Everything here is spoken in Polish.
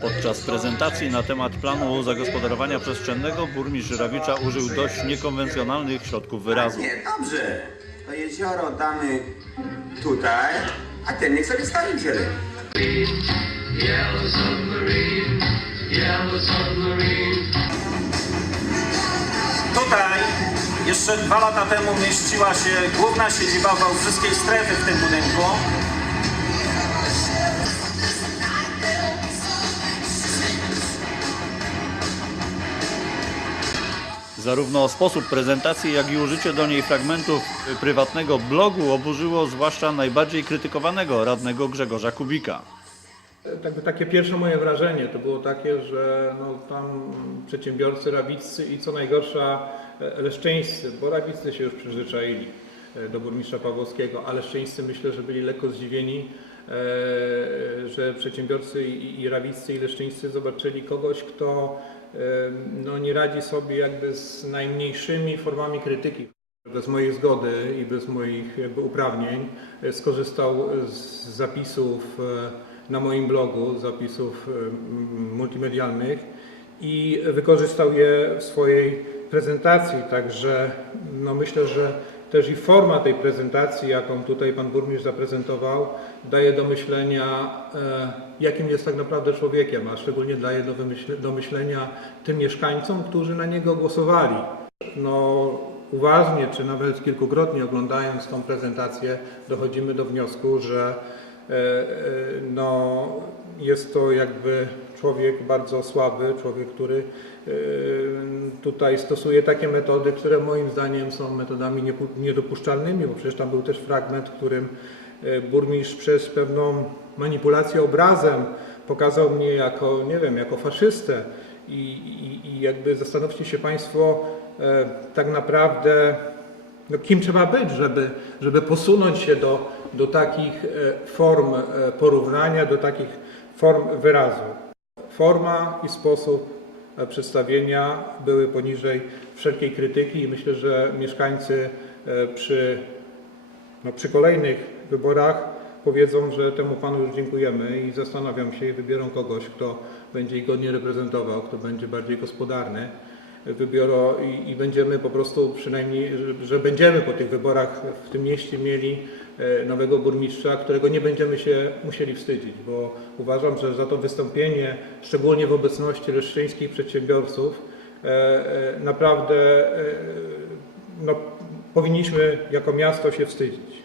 Podczas prezentacji na temat planu zagospodarowania przestrzennego burmistrz Rawicza użył dość niekonwencjonalnych środków wyrazu. Nie, dobrze. To jezioro damy tutaj, a ten niech sobie stoi submarine. Tutaj jeszcze dwa lata temu mieściła się główna siedziba bałtyckiej strefy w tym budynku. Zarówno sposób prezentacji, jak i użycie do niej fragmentów prywatnego blogu oburzyło zwłaszcza najbardziej krytykowanego radnego Grzegorza Kubika. Jakby takie pierwsze moje wrażenie to było takie, że no, tam przedsiębiorcy rawiccy i co najgorsza e, leszczyńscy, bo rawiccy się już przyzwyczaili do burmistrza Pawłowskiego, a leszczyńscy myślę, że byli lekko zdziwieni, e, że przedsiębiorcy i, i i leszczyńscy zobaczyli kogoś, kto e, no, nie radzi sobie jakby z najmniejszymi formami krytyki. Bez mojej zgody i bez moich jakby uprawnień e, skorzystał z zapisów e, na moim blogu, zapisów e, multimedialnych i wykorzystał je w swojej prezentacji. Także no myślę, że też i forma tej prezentacji, jaką tutaj pan burmistrz zaprezentował, daje do myślenia, e, jakim jest tak naprawdę człowiekiem, a szczególnie daje do, wymyśle- do myślenia tym mieszkańcom, którzy na niego głosowali. No, uważnie, czy nawet kilkukrotnie oglądając tą prezentację, dochodzimy do wniosku, że no, jest to jakby człowiek bardzo słaby, człowiek, który e, tutaj stosuje takie metody, które moim zdaniem są metodami niedopuszczalnymi, bo przecież tam był też fragment, którym e, burmistrz przez pewną manipulację obrazem pokazał mnie jako, nie wiem, jako faszystę. I, i, i jakby zastanówcie się Państwo e, tak naprawdę, no, kim trzeba być, żeby, żeby posunąć się do, do takich e, form e, porównania, do takich form wyrazu. Forma i sposób e, przedstawienia były poniżej wszelkiej krytyki i myślę, że mieszkańcy przy no, przy kolejnych wyborach powiedzą, że temu panu już dziękujemy i zastanawiam się i wybiorą kogoś, kto będzie ich godnie reprezentował, kto będzie bardziej gospodarny. Wybiorą i, i będziemy po prostu przynajmniej, że, że będziemy po tych wyborach w tym mieście mieli nowego burmistrza, którego nie będziemy się musieli wstydzić, bo uważam, że za to wystąpienie, szczególnie w obecności leszczyńskich przedsiębiorców, e, e, naprawdę e, no, powinniśmy jako miasto się wstydzić.